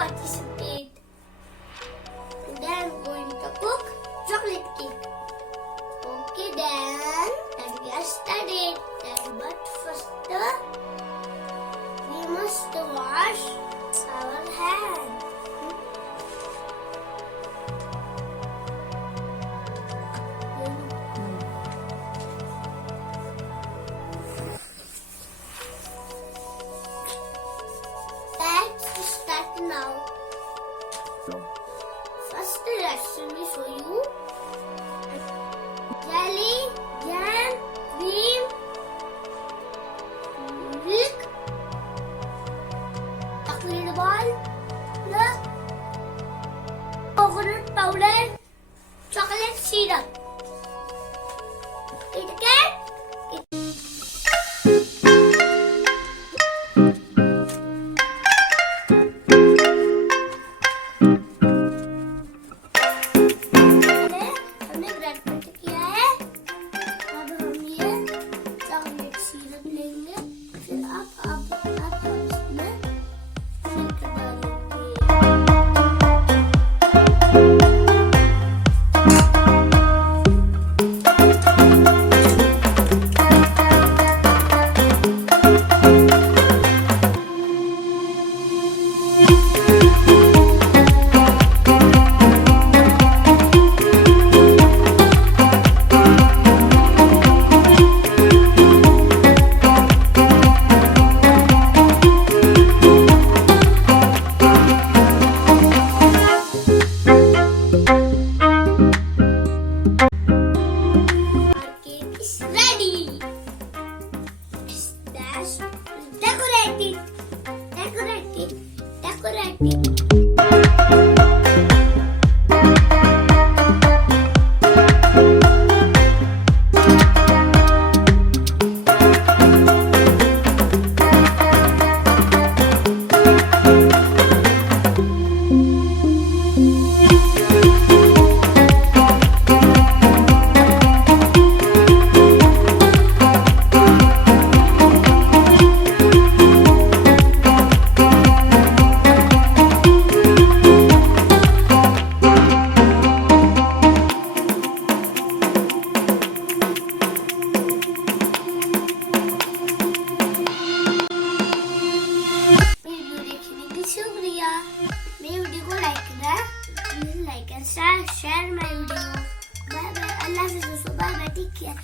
participate. Today I'm going to cook chocolate cake. Okay then, let's get started. But first, we must wash our hands. Let's start now. First, let me show you jelly, jam, cream, milk, chocolate ball, coconut powder, chocolate syrup. Kit Kat. हमने great किया है. अब हम ये chocolate syrup लेंगे. फिर आप इसमें मिल्क डालेंगे. Decorated. शुक्रिया. मेरी वीडियो को लाइक करना. Please like and share my video. Bye bye. अल्लाह हाफिज़. Bye bye. Take care.